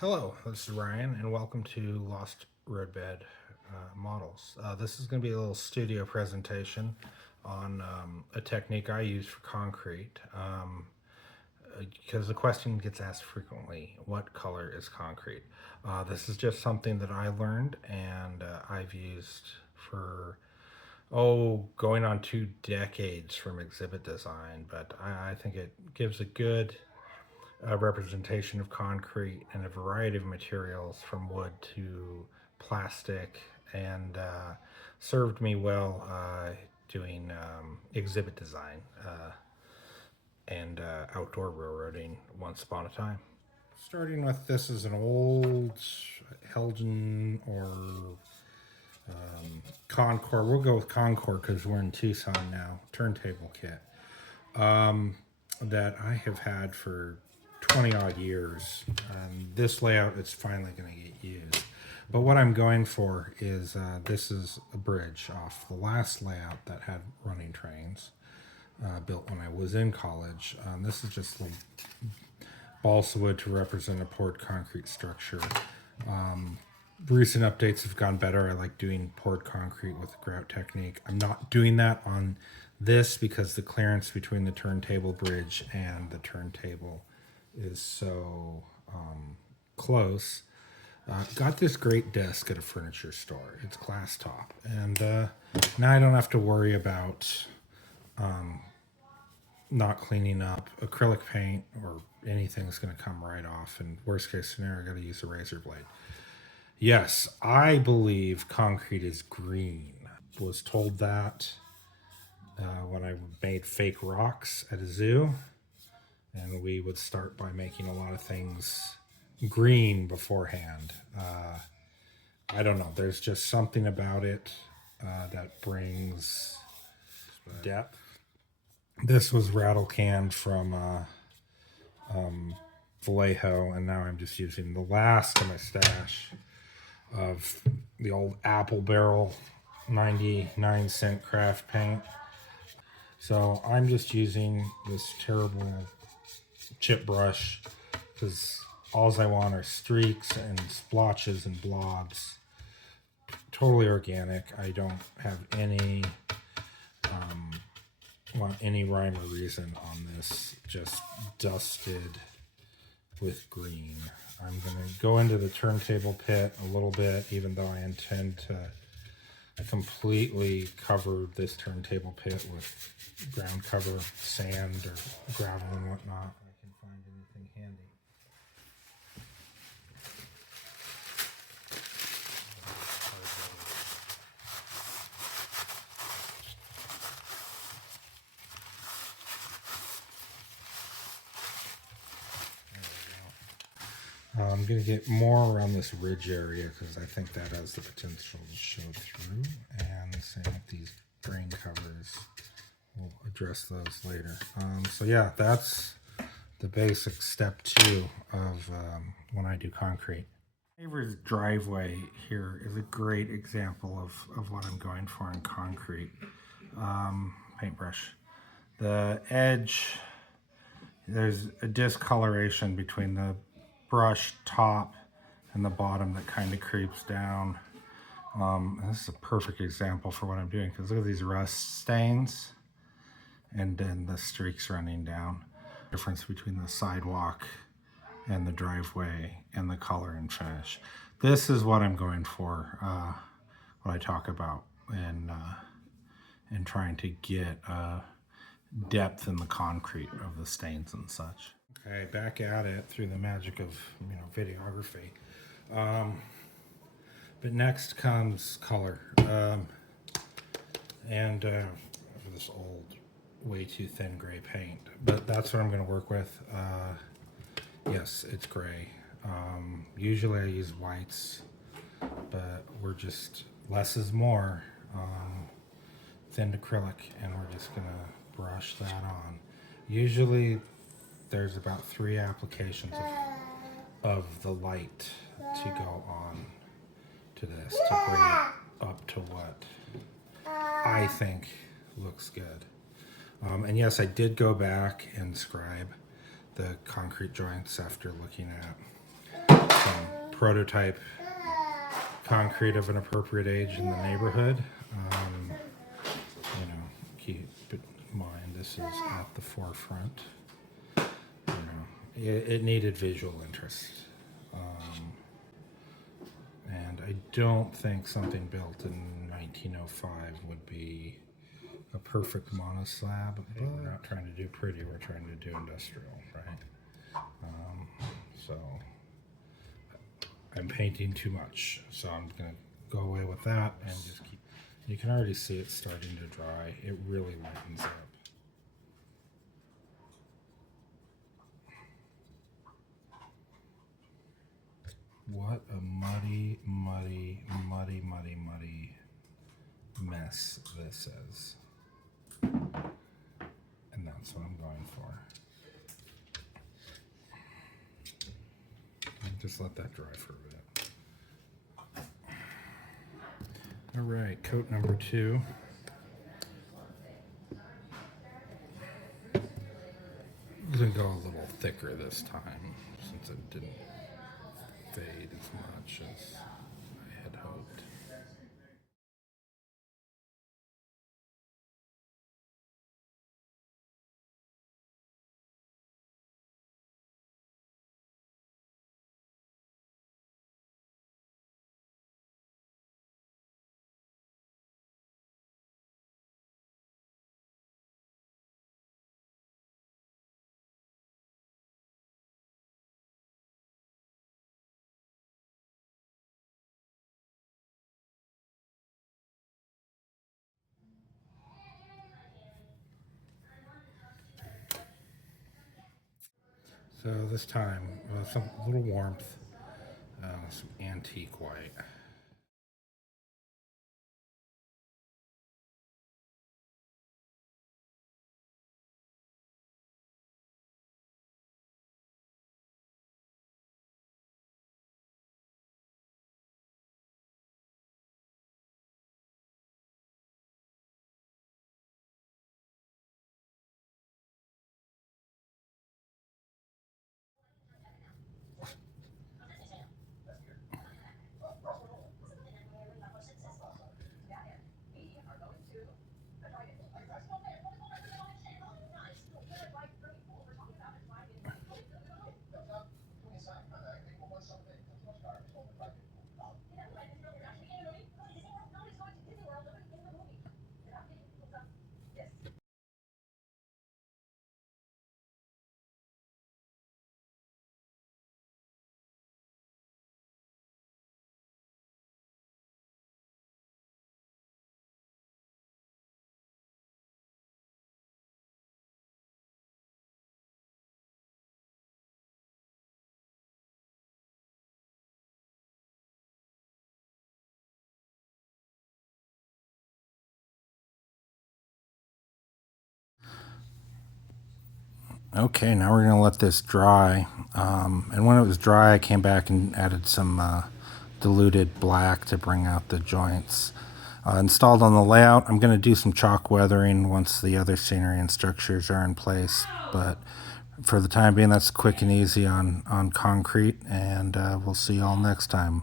Hello, this is Ryan, and welcome to Lost Roadbed Models. This is going to be a little studio presentation on a technique I use for concrete, because the question gets asked frequently, what color is concrete? This is just something that I learned and I've used for, going on 2 decades from exhibit design, but I think it gives a good representation of concrete and a variety of materials from wood to plastic, and served me well doing exhibit design and outdoor railroading once upon a time. Starting with, this is an old Helden or Concord. We'll go with Concord because we're in Tucson now. Turntable kit that I have had for 20 odd years. This layout is finally going to get used. But what I'm going for is this is a bridge off the last layout that had running trains built when I was in college. This is just little balsa wood to represent a poured concrete structure. Recent updates have gone better. I like doing poured concrete with the grout technique. I'm not doing that on this because the clearance between the turntable bridge and the turntable is so close. Got this great desk at a furniture store. It's glass top, and now I don't have to worry about not cleaning up. Acrylic paint or anything's going to come right off, and worst case scenario, I got to use a razor blade. Yes, I believe concrete is green. Was told that when I made fake rocks at a zoo, and we would start by making a lot of things green beforehand. I don't know. There's just something about it that brings depth. This was rattle canned from Vallejo, and now I'm just using the last of my stash of the old Apple Barrel 99-cent craft paint. So I'm just using this terrible chip brush because all I want are streaks and splotches and blobs. Totally organic. I don't have any want any rhyme or reason on this. Just dusted with green. I'm going to go into the turntable pit a little bit, even though I intend to completely cover this turntable pit with ground cover, sand or gravel and whatnot. I can find anything handy. I'm going to get more around this ridge area because I think that has the potential to show through. And the same with these grain covers. We'll address those later. So yeah, that's the basic step 2 of when I do concrete. Neighbor's driveway here is a great example of what I'm going for in concrete. Paintbrush. The edge, there's a discoloration between the brush top and the bottom that kind of creeps down. This is a perfect example for what I'm doing because look at these rust stains and then the streaks running down. Difference between the sidewalk and the driveway and the color and finish. This is what I'm going for, what I talk about in trying to get depth in the concrete of the stains and such. Okay, back at it through the magic of videography. But next comes color, and this old, way too thin gray paint. But that's what I'm going to work with. Yes, it's gray. Usually I use whites, but we're just less is more. Thin acrylic, and we're just going to brush that on. Usually there's about 3 applications of the light to go on to this to bring it up to what I think looks good. And yes, I did go back and scribe the concrete joints after looking at some prototype concrete of an appropriate age in the neighborhood. You know, keep in mind this is at the forefront. You know, it needed visual interest. And I don't think something built in 1905 would be a perfect monoslab, but we're not trying to do pretty, we're trying to do industrial, right? So I'm painting too much, so I'm gonna go away with that and just keep, you can already see it starting to dry. It really lightens up. What a muddy, muddy, muddy, muddy, muddy mess this is. And that's what I'm going for. Just let that dry for a bit. All right, coat number 2. I'm gonna go a little thicker this time since it didn't fade as much as I had hoped. So this time, some little warmth, some antique white. Okay, now we're going to let this dry. And when it was dry, I came back and added some diluted black to bring out the joints. Installed on the layout, I'm going to do some chalk weathering once the other scenery and structures are in place. But for the time being, that's quick and easy on concrete, and we'll see you all next time.